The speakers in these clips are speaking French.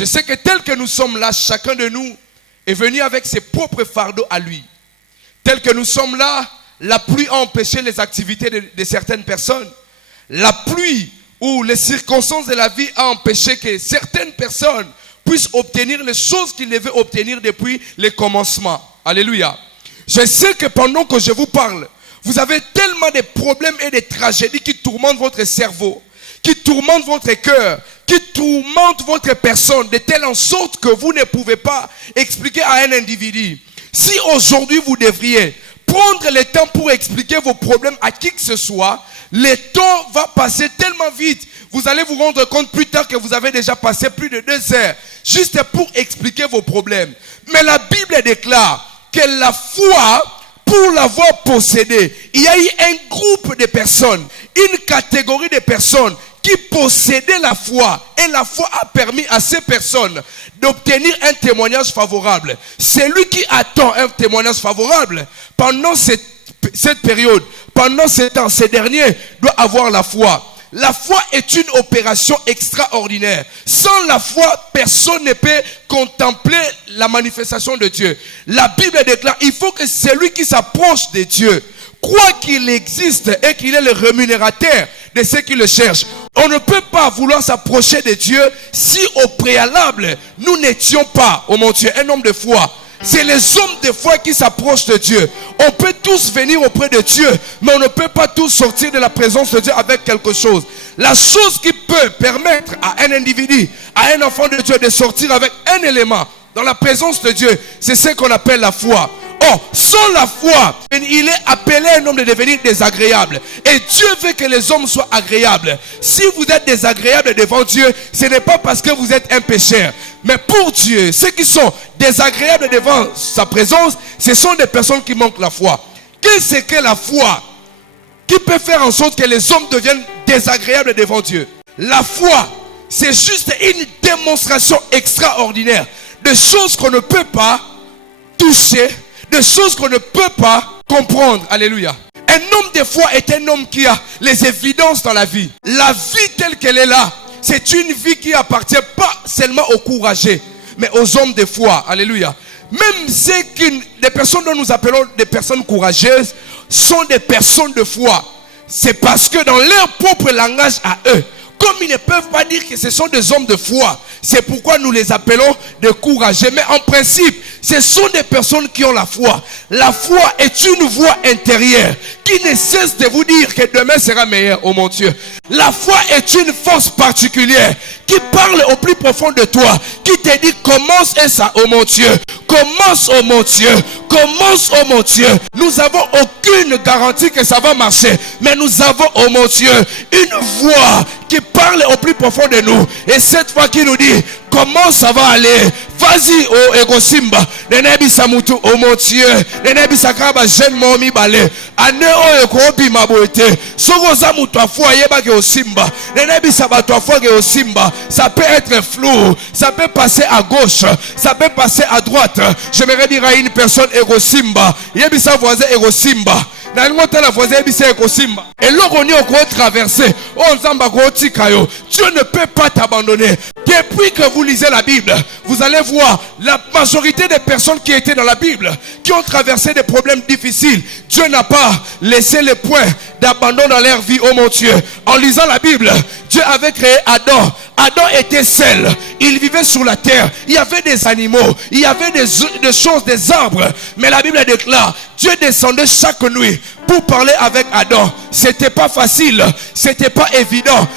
Je sais que tel que nous sommes là, chacun de nous est venu avec ses propres fardeaux à lui. Tel que nous sommes là, la pluie a empêché les activités de certaines personnes. La pluie ou les circonstances de la vie a empêché que certaines personnes puissent obtenir les choses qu'ils devaient obtenir depuis le commencement. Alléluia. Je sais que pendant que je vous parle, vous avez tellement de problèmes et de tragédies qui tourmentent votre cerveau, qui tourmentent votre cœur, qui tourmentent votre personne, de telle en sorte que vous ne pouvez pas expliquer à un individu. Si aujourd'hui vous devriez prendre le temps pour expliquer vos problèmes à qui que ce soit, le temps va passer tellement vite. Vous allez vous rendre compte plus tard que vous avez déjà passé plus de 2 heures juste pour expliquer vos problèmes. Mais la Bible déclare que la foi, pour l'avoir possédée, il y a eu un groupe de personnes, une catégorie de personnes qui possédaient la foi. Et la foi a permis à ces personnes d'obtenir un témoignage favorable. Celui qui attend un témoignage favorable pendant cette période, pendant ce temps, ces derniers doit avoir la foi. La foi est une opération extraordinaire. Sans la foi, personne ne peut contempler la manifestation de Dieu. La Bible déclare, il faut que celui qui s'approche de Dieu croit qu'il existe et qu'il est le rémunérateur de ceux qui le cherchent. On ne peut pas vouloir s'approcher de Dieu si au préalable, nous n'étions pas, oh mon Dieu, un homme de foi. C'est les hommes de foi qui s'approchent de Dieu. On peut tous venir auprès de Dieu, mais on ne peut pas tous sortir de la présence de Dieu avec quelque chose. La chose qui peut permettre à un individu, à un enfant de Dieu de sortir avec un élément dans la présence de Dieu, c'est ce qu'on appelle la foi. Or, sans la foi, il est appelé un homme de devenir désagréable. Et Dieu veut que les hommes soient agréables. Si vous êtes désagréable devant Dieu, ce n'est pas parce que vous êtes un pécheur. Mais pour Dieu, ceux qui sont désagréables devant sa présence, ce sont des personnes qui manquent la foi. Qu'est-ce que la foi qui peut faire en sorte que les hommes deviennent désagréables devant Dieu? La foi, c'est juste une démonstration extraordinaire de choses qu'on ne peut pas toucher, de choses qu'on ne peut pas comprendre. Alléluia. Un homme de foi est un homme qui a les évidences dans la vie. La vie telle qu'elle est là, c'est une vie qui appartient pas seulement aux courageux, mais aux hommes de foi. Alléluia. Même les personnes dont nous appelons des personnes courageuses sont des personnes de foi. C'est parce que dans leur propre langage à eux, comme ils ne peuvent pas dire que ce sont des hommes de foi, c'est pourquoi nous les appelons des courageux. Mais en principe, ce sont des personnes qui ont la foi. La foi est une voix intérieure qui ne cesse de vous dire que demain sera meilleur, oh mon Dieu. La foi est une force particulière qui parle au plus profond de toi, qui te dit commence et ça, oh mon Dieu. Commence, oh mon Dieu. Commence, oh mon Dieu. Nous n'avons aucune garantie que ça va marcher, mais nous avons, oh mon Dieu, une voix qui parle au plus profond de nous. Et cette fois qui nous dit comment ça va aller. Vas-y, oh Egosimba. Nenebi Samutu, oh mon Dieu. Nenebi Sakaba, jeune momi balé. Ane o ekobi maboete. Sogoza mutua foi yeba ke osimba. Nenebi sabatua foi ke osimba. Ça peut être flou. Ça peut passer à gauche. Ça peut passer à droite. J'aimerais dire à une personne Egosimba. Yebi sa voisin Egosimba. Et l'oroni au traversé. Dieu ne peut pas t'abandonner. Depuis que vous lisez la Bible, vous allez voir la majorité des personnes qui étaient dans la Bible, qui ont traversé des problèmes difficiles. Dieu n'a pas laissé le point d'abandon dans leur vie, oh mon Dieu. En lisant la Bible, Dieu avait créé Adam. Adam était seul. Il vivait sur la terre. Il y avait des animaux. Il y avait des choses, des arbres. Mais la Bible déclare, Dieu descendait chaque nuit pour parler avec Adam. C'était pas facile. C'était pas évident.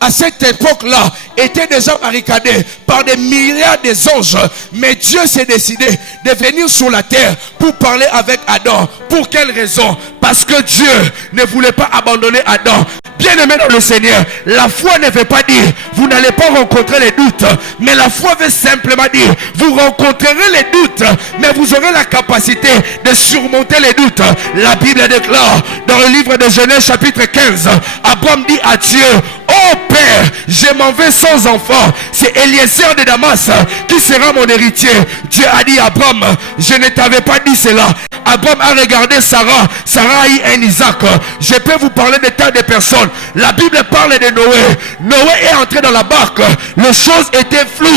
À cette époque-là, étaient déjà barricadés par des milliards d'anges. Mais Dieu s'est décidé de venir sur la terre pour parler avec Adam. Pour quelle raison? Parce que Dieu ne voulait pas abandonner Adam. Bien-aimé dans le Seigneur, la foi ne veut pas dire vous n'allez pas rencontrer les doutes, mais la foi veut simplement dire vous rencontrerez les doutes, mais vous aurez la capacité de surmonter les doutes. La Bible déclare dans le livre de Genèse chapitre 15, Abraham dit à Dieu, oh Père, je m'en vais sans enfant. C'est Eliezer de Damas qui sera mon héritier. Dieu a dit à Abraham, je ne t'avais pas dit cela. Abraham a regardé Sarah. Sarah a eu un Isaac. Je peux vous parler de tas de personnes. La Bible parle de Noé. Noé est entré dans la barque. Les choses étaient floues.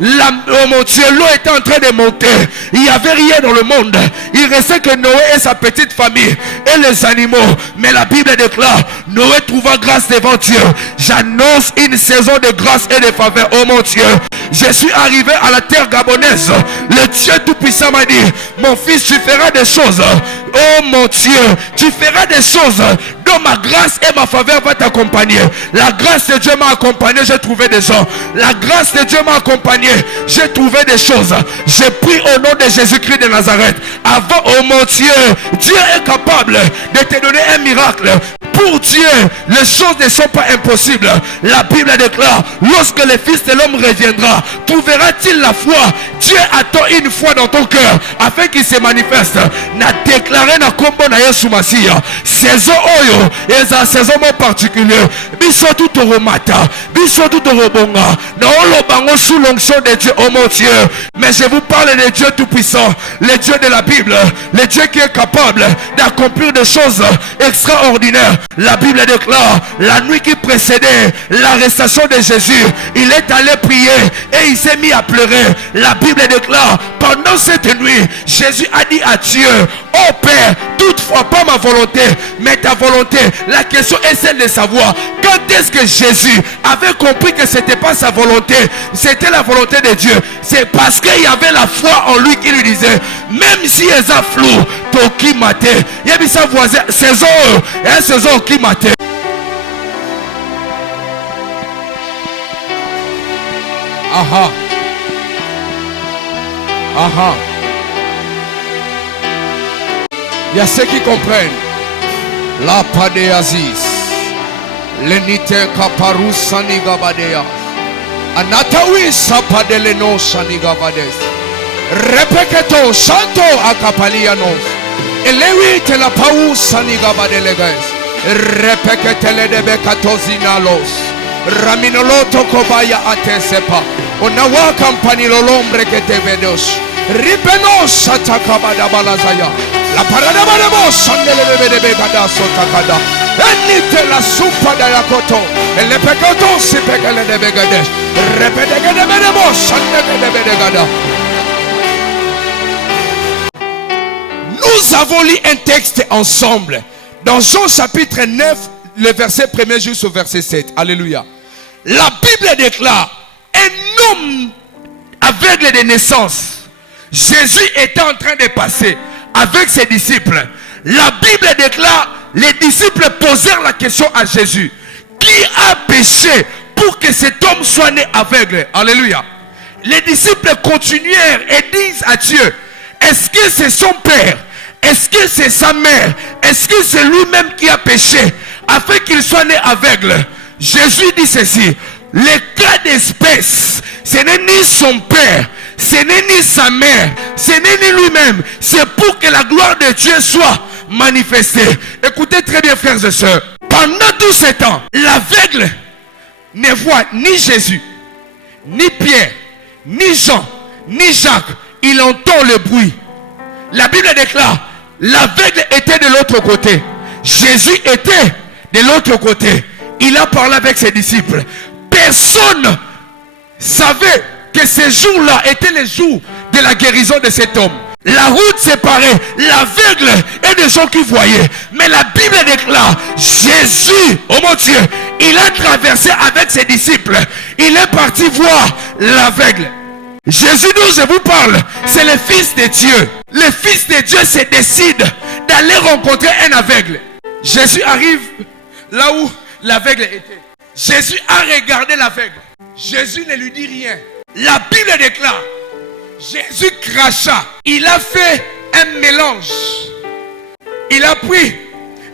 Oh mon Dieu, l'eau était en train de monter. Il n'y avait rien dans le monde. Il restait que Noé et sa petite famille et les animaux. Mais la Bible déclare, Noé trouva grâce devant Dieu. J'annonce une saison de grâce et de faveur. Oh mon Dieu, je suis arrivé à la terre gabonaise. Le Dieu Tout-Puissant m'a dit, mon fils, tu feras des choses. Oh mon Dieu, tu feras des choses dont ma grâce et ma faveur vont t'accompagner. La grâce de Dieu m'a accompagné, j'ai trouvé des gens. La grâce de Dieu m'a accompagné, j'ai trouvé des choses. J'ai pris au nom de Jésus-Christ de Nazareth. Avant, oh mon Dieu, Dieu est capable de te donner un miracle. Pour Dieu, les choses ne sont pas impossibles. La Bible déclare, lorsque le Fils de l'homme reviendra, trouvera-t-il la foi? Dieu attend une foi dans ton cœur afin qu'il se manifeste. Na déclaré na kombo na Yesu Masiya. Saison oyo, et un saison particulier. Biso tout remata, biso tout rebonga. Na olo bango sous l'onction de Dieu, oh mon Dieu. Mais je vous parle de Dieu Tout-Puissant, le Dieu de la Bible, le Dieu qui est capable d'accomplir des choses extraordinaires. La Bible déclare, la nuit qui précédait l'arrestation de Jésus, il est allé prier et il s'est mis à pleurer. La Bible déclare, pendant cette nuit, Jésus a dit à Dieu, oh Père, toutefois pas ma volonté, mais ta volonté. La question est celle de savoir, quand est-ce que Jésus avait compris que c'était pas sa volonté, c'était la volonté de Dieu? C'est parce qu'il y avait la foi en lui qui lui disait, même si elle a flou, toki maté, il y a sa voisin, saison, et saison qui maté. Aha. Aha. Il y a ceux qui comprennent. La Padéasis. Lenite kaparu sanigabadea. Anatawi sapadeleno sanigabades. Repeketo santo akapalianos. Elewi te la pau sanigabadeleges. Repeketele de bekatozinalos. Raminoloto kobaya atesepa. Onawa kampani lolombre que te vedos. Ripenos atakabada balazaya. La parada balamos sandele de begada sotakada. Enite la supa da yakoto. El pekoto se pegale de begades. Repete que de veremos sandele de begada. Nous avons lu un texte ensemble dans Jean chapitre 9, le verset 1er jusqu'au verset 7. Alléluia. La Bible déclare, un homme aveugle de naissance, Jésus était en train de passer avec ses disciples. La Bible déclare, les disciples posèrent la question à Jésus, qui a péché pour que cet homme soit né aveugle? Alléluia. Les disciples continuèrent et disent à Dieu, est-ce que c'est son père? Est-ce que c'est sa mère? Est-ce que c'est lui-même qui a péché afin qu'il soit né aveugle? Jésus dit ceci, le cas d'espèce, ce n'est ni son père, ce n'est ni sa mère, ce n'est ni lui-même, c'est pour que la gloire de Dieu soit manifestée. Écoutez très bien, frères et sœurs, pendant tout ce temps, l'aveugle ne voit ni Jésus, ni Pierre, ni Jean, ni Jacques. Il entend le bruit. La Bible déclare, l'aveugle était de l'autre côté, Jésus était de l'autre côté. Il a parlé avec ses disciples. Personne savait que ces jours-là étaient les jours de la guérison de cet homme. La route séparait l'aveugle et des gens qui voyaient. Mais la Bible déclare, Jésus, oh mon Dieu, il a traversé avec ses disciples. Il est parti voir l'aveugle. Jésus dont je vous parle, c'est le Fils de Dieu. Le Fils de Dieu se décide d'aller rencontrer un aveugle. Jésus arrive là où l'aveugle était. Jésus a regardé l'aveugle. Jésus ne lui dit rien. La Bible déclare, Jésus cracha. Il a fait un mélange. Il a pris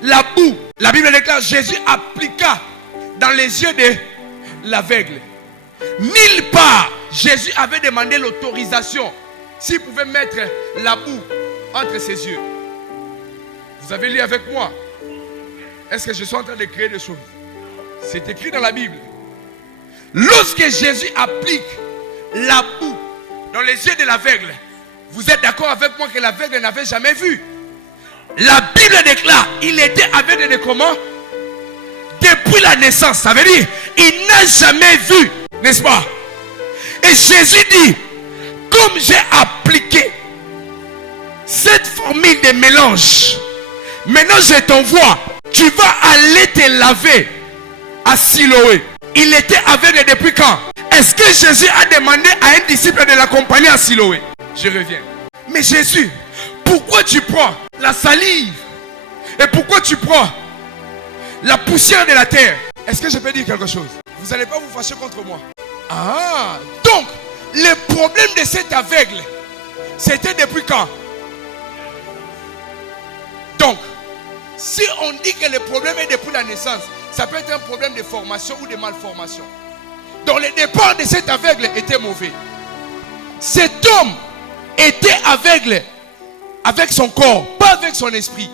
la boue. La Bible déclare, Jésus appliqua dans les yeux de l'aveugle. Nulle part, Jésus avait demandé l'autorisation s'il pouvait mettre la boue entre ses yeux. Vous avez lu avec moi? Est-ce que je suis en train de créer des choses? C'est écrit dans la Bible. Lorsque Jésus applique la boue dans les yeux de l'aveugle, vous êtes d'accord avec moi que l'aveugle n'avait jamais vu? La Bible déclare, il était aveugle de comment? Depuis la naissance. Ça veut dire, il n'a jamais vu, n'est-ce pas? Et Jésus dit, comme j'ai appliqué cette formule de mélange, maintenant je t'envoie, tu vas aller te laver à Siloé. Il était aveugle depuis quand? Est-ce que Jésus a demandé à un disciple de l'accompagner à Siloé? Je reviens. Mais Jésus, pourquoi tu prends la salive? Et pourquoi tu prends la poussière de la terre? Est-ce que je peux dire quelque chose? Vous n'allez pas vous fâcher contre moi. Ah, donc, le problème de cet aveugle, c'était depuis quand? Donc, si on dit que le problème est depuis la naissance, ça peut être un problème de formation ou de malformation. Donc, le départ de cet aveugle était mauvais. Cet homme était aveugle avec son corps, pas avec son esprit.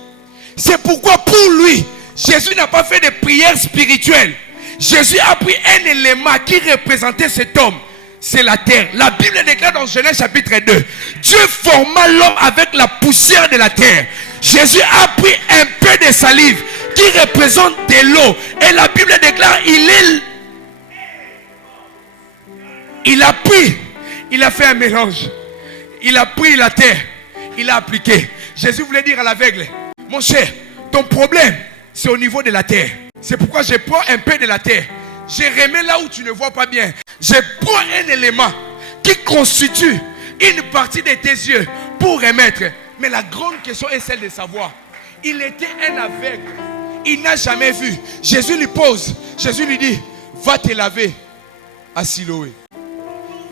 C'est pourquoi pour lui, Jésus n'a pas fait de prière spirituelle. Jésus a pris un élément qui représentait cet homme. C'est la terre. La Bible déclare dans Genèse chapitre 2. Dieu forma l'homme avec la poussière de la terre. Jésus a pris un peu de salive qui représente de l'eau. Et la Bible déclare, il a fait un mélange. Il a pris la terre. Il a appliqué. Jésus voulait dire à l'aveugle, mon cher, ton problème, c'est au niveau de la terre. C'est pourquoi je prends un peu de la terre. Je remets là où tu ne vois pas bien. Je prends un élément qui constitue une partie de tes yeux pour remettre. Mais la grande question est celle de savoir. Il était un aveugle. Il n'a jamais vu. Jésus lui pose. Jésus lui dit, va te laver à Siloé.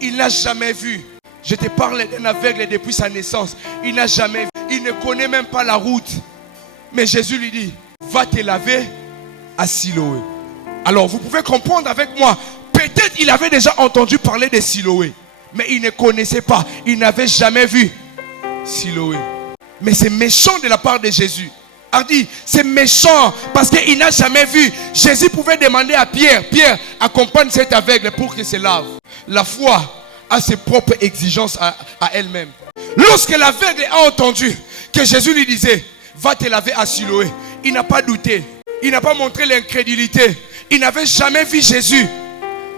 Il n'a jamais vu. Je te parle d'un aveugle depuis sa naissance. Il n'a jamais vu. Il ne connaît même pas la route. Mais Jésus lui dit, va te laver à Siloé. Alors vous pouvez comprendre avec moi. Peut-être il avait déjà entendu parler de Siloé. Mais il ne connaissait pas. Il n'avait jamais vu Siloé. Mais c'est méchant de la part de Jésus. A dit, c'est méchant parce qu'il n'a jamais vu. Jésus pouvait demander à Pierre, Pierre, accompagne cet aveugle pour qu'il se lave. La foi a ses propres exigences à elle-même. Lorsque l'aveugle a entendu que Jésus lui disait, va te laver à Siloé, il n'a pas douté. Il n'a pas montré l'incrédulité. Il n'avait jamais vu Jésus.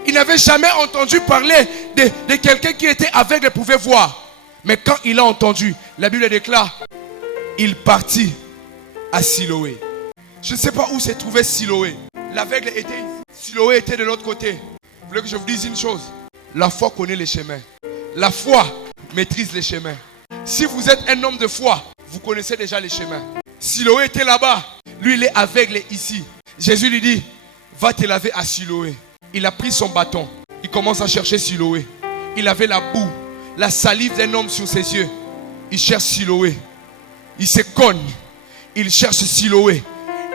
Il n'avait jamais entendu parler de quelqu'un qui était aveugle et pouvait voir. Mais quand il a entendu, la Bible déclare, il partit à Siloé. Je ne sais pas où s'est trouvé Siloé. L'aveugle était ici. Siloé était de l'autre côté. Vous voulez que je vous dise une chose? La foi connaît les chemins. La foi maîtrise les chemins. Si vous êtes un homme de foi, vous connaissez déjà les chemins. Siloé était là-bas. Lui, il est aveugle ici. Jésus lui dit, va te laver à Siloé. Il a pris son bâton. Il commence à chercher Siloé. Il avait la boue, la salive d'un homme sur ses yeux. Il cherche Siloé. Il se cogne. Il cherche Siloé.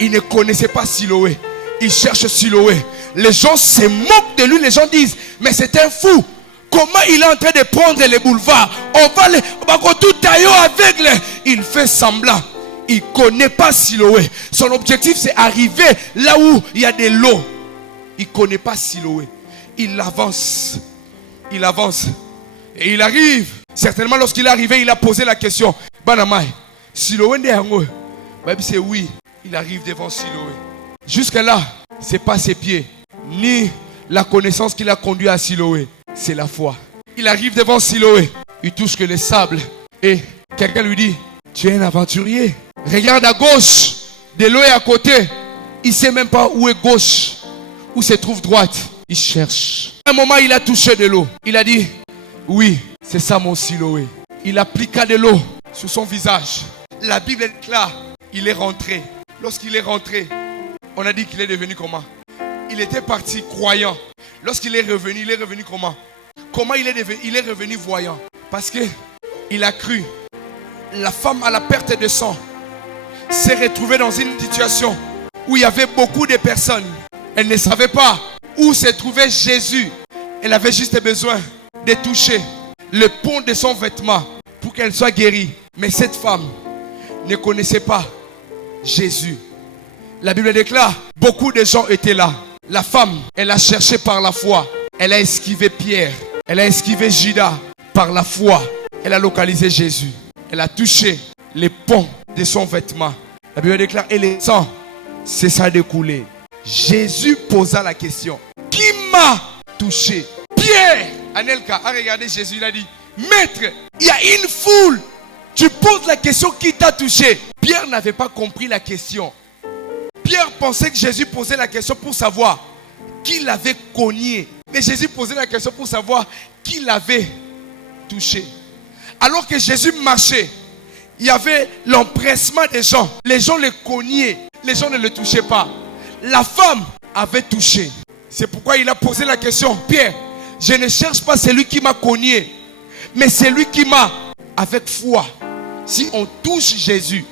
Il ne connaissait pas Siloé. Il cherche Siloé. Les gens se moquent de lui. Les gens disent, mais c'est un fou. Comment il est en train de prendre les boulevards? On va tout tailler aveugle. Il fait semblant. Il ne connaît pas Siloé. Son objectif, c'est arriver là où il y a de l'eau. Il ne connaît pas Siloé. Il avance. Il avance. Et il arrive. Certainement, lorsqu'il est arrivé, il a posé la question. Banamai, Siloé n'est pas un. Même si oui, il arrive devant Siloé. Jusque-là, ce n'est pas ses pieds, ni la connaissance qui l'a conduit à Siloé. C'est la foi. Il arrive devant Siloé. Il touche que le sable. Et quelqu'un lui dit, tu es un aventurier. Regarde à gauche. De l'eau est à côté. Il ne sait même pas où est gauche. Où se trouve droite. Il cherche. À un moment, il a touché de l'eau. Il a dit, oui, c'est ça mon Siloé. Il appliqua de l'eau sur son visage. La Bible est claire. Il est rentré. Lorsqu'il est rentré, on a dit qu'il est devenu comment? Il était parti croyant. Lorsqu'il est revenu comment? Comment il est revenu voyant? Parce que il a cru. La femme à la perte de sang s'est retrouvée dans une situation où il y avait beaucoup de personnes. Elle ne savait pas où se trouvait Jésus. Elle avait juste besoin de toucher le pont de son vêtement pour qu'elle soit guérie. Mais cette femme ne connaissait pas Jésus. La Bible déclare, beaucoup de gens étaient là. La femme, elle a cherché par la foi. Elle a esquivé Pierre. Elle a esquivé Judas par la foi. Elle a localisé Jésus. Elle a touché les ponts de son vêtement. La Bible déclare, et le sang cessa de couler. Jésus posa la question, qui m'a touché? Pierre, Anelka a regardé Jésus, il a dit, maître, il y a une foule. Tu poses la question, qui t'a touché? Pierre n'avait pas compris la question. Pierre pensait que Jésus posait la question pour savoir qui l'avait cogné. Mais Jésus posait la question pour savoir qui l'avait touché. Alors que Jésus marchait, il y avait l'empressement des gens. Les gens le cognaient. Les gens ne le touchaient pas. La femme avait touché. C'est pourquoi il a posé la question. Pierre, je ne cherche pas celui qui m'a cogné, mais celui qui m'a, avec foi. Si on touche Jésus,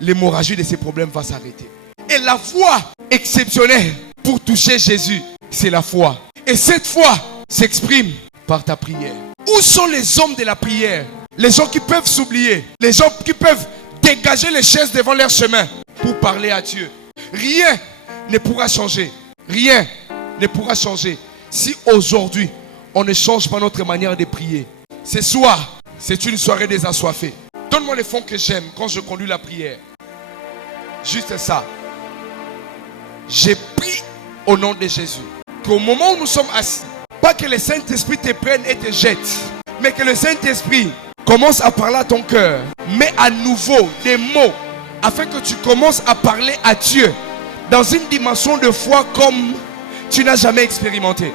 l'hémorragie de ces problèmes va s'arrêter. Et la foi exceptionnelle pour toucher Jésus, c'est la foi. Et cette foi s'exprime par ta prière. Où sont les hommes de la prière? Les gens qui peuvent s'oublier. Les gens qui peuvent dégager les chaises devant leur chemin pour parler à Dieu. Rien ne pourra changer. Rien ne pourra changer si aujourd'hui on ne change pas notre manière de prier. Ce soir, c'est une soirée des assoiffés. Donne-moi les fonds que j'aime quand je conduis la prière. Juste ça. J'ai pris au nom de Jésus qu'au moment où nous sommes assis, pas que le Saint-Esprit te prenne et te jette, mais que le Saint-Esprit commence à parler à ton cœur. Mets à nouveau des mots afin que tu commences à parler à Dieu dans une dimension de foi comme tu n'as jamais expérimenté.